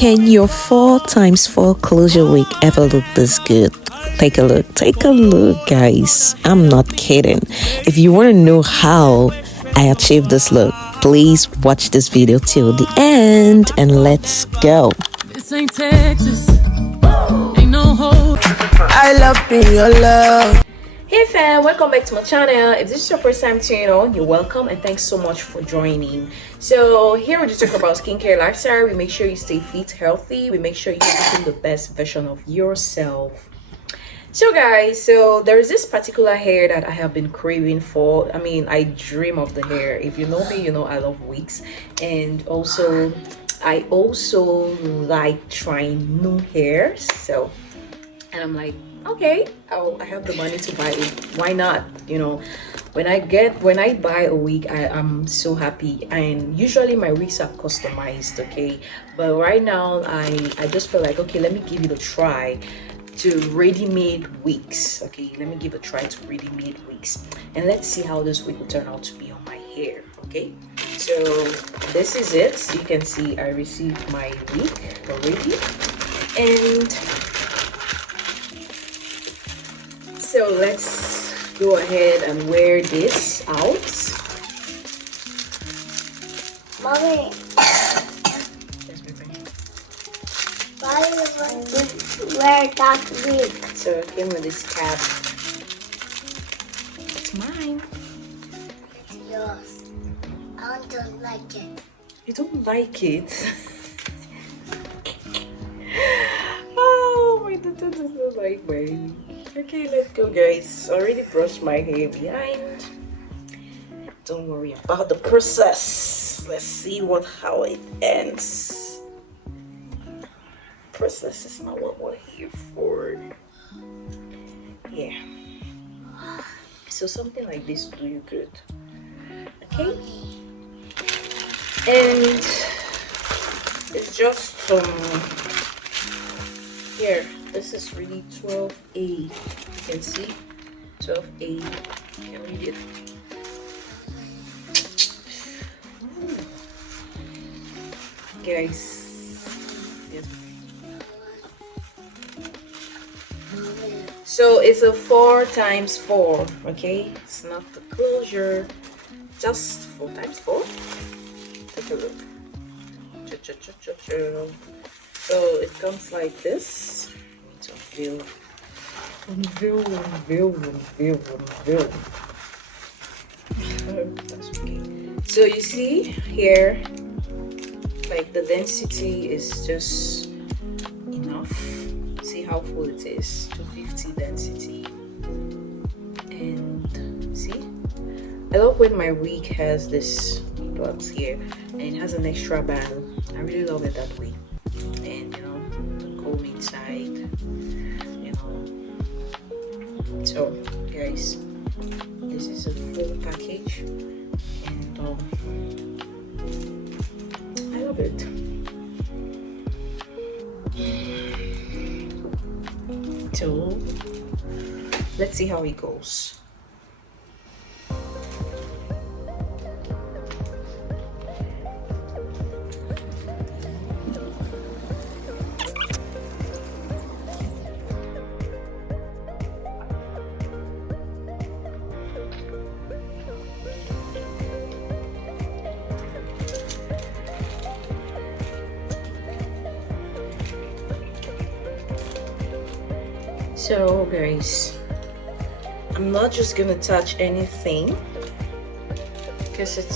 Can your 4x4 closure wig ever look this good? Take a look, guys. I'm not kidding. If you want to know how I achieved this look, please watch this video till the end and let's go. This ain't Texas. Ain't no hope. I love being your love. Hey fam, welcome back to my channel. If this is your first time tuning on, you're welcome and thanks so much for joining. So here we just talk about skincare lifestyle. We make sure you stay fit, healthy. We make sure you become the best version of yourself. So guys, so there is this particular hair that I have been craving for. I mean, I dream of the hair. If you know me, you know I love wigs, and also I also like trying new hair. So, and I'm like, okay, I have the money to buy it, why not? You know, when I buy a wig, I'm so happy. And usually my wigs are customized, okay, but right now I just feel like, okay, let me give it a try to ready-made wigs. Okay, let me give a try to ready-made wigs, and let's see how this wig will turn out to be on my hair. Okay, so this is it. So you can see I received my wig already, and so let's go ahead and wear this out. Mommy, why do you want to wear that wig? So it came with this cap. It's mine. It's yours. I don't like it. You don't like it? Oh, my daughter doesn't like mine. Okay, let's go, guys. Already brushed my hair behind. Don't worry about the process. Let's see how it ends. Process is not what we're here for. Yeah. So something like this will do you good. Okay. And it's just here. This is really 12A. You can see 12A. You can read it. Guys. Yes. So it's a 4x4. Okay, it's not the closure. Just 4x4. Take a look. So it comes like this. Unveil. That's okay. So you see here, like the density is just enough. See how full it is, 250 density. And see, I love when my wig has this dots here and it has an extra band. I really love it that way. And you know, the comb inside. So guys, this is a full package, and I love it. So let's see how it goes. So guys, I'm not just gonna touch anything because it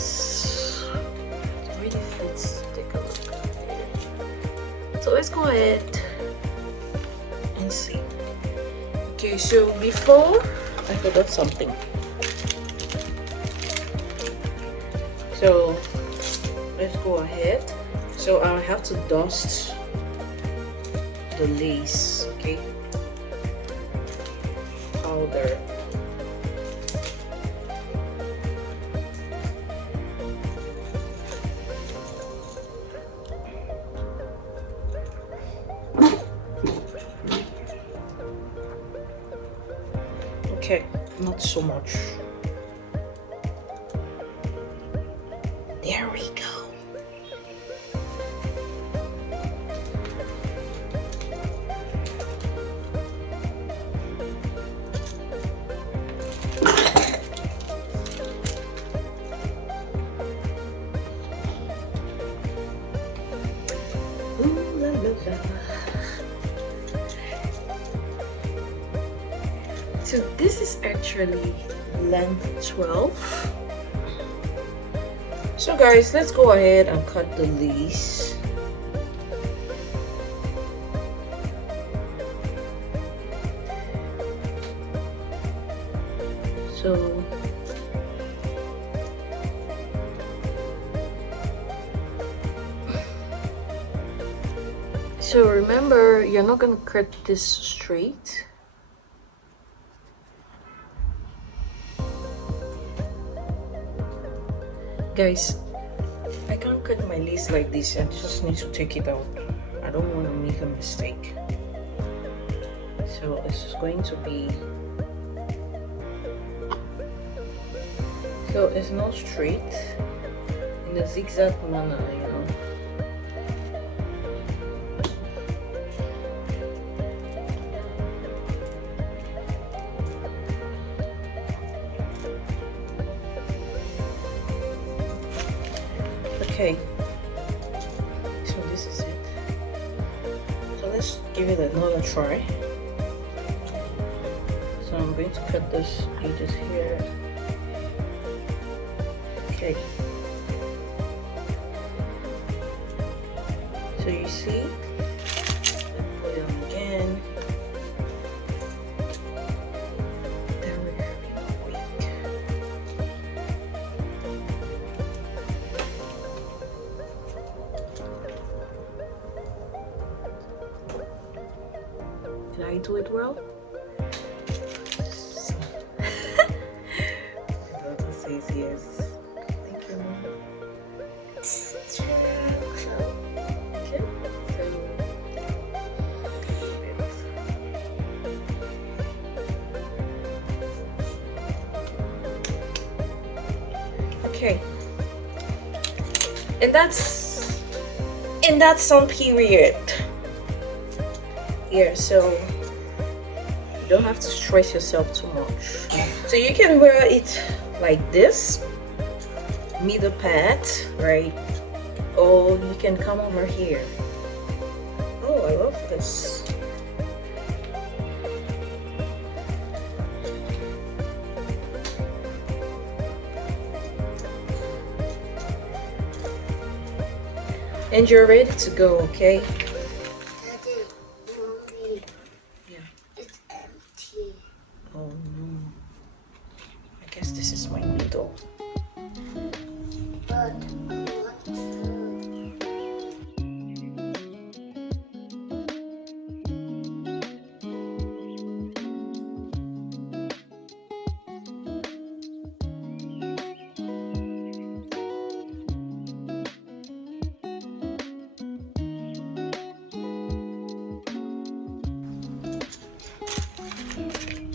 really fits. Take a look here. So let's go ahead and see. Okay, so before I forgot something. So let's go ahead. So I have to dust the lace, okay? Powder. Okay, not so much. There we go. So this is actually length 12. So guys, let's go ahead and cut the lace. So remember, you're not gonna cut this straight. Guys, I can't cut my lace like this. I just need to take it out. I don't want to make a mistake. So it's going to be, so it's not straight in a zigzag manner, you know. Okay, so this is it. So let's give it another try. So I'm going to cut those edges here. Okay. So you see, put it on again. Then we're having a wig. Did I do it well? My daughter says yes. Thank you, Mom. Okay. And that's on period. Yeah, so you don't have to stress yourself too much. So you can wear it like this, middle part, right? Or you can come over here. Oh, I love this. And you're ready to go, okay? Oh no. I guess this is my needle.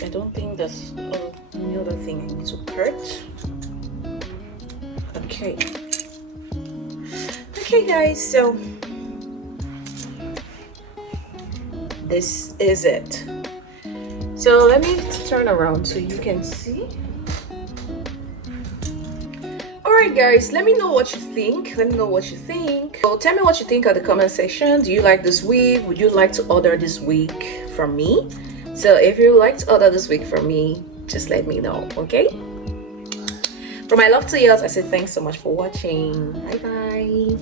I don't think that's any other thing I need to cut. Okay. Okay guys, so this is it. So let me turn around so you can see. Alright guys, let me know what you think. Let me know what you think. So tell me what you think at the comment section. Do you like this wig? Would you like to order this wig from me? So if you would like to order this wig from me, just let me know, okay? From my love to yours, I say thanks so much for watching. Bye bye.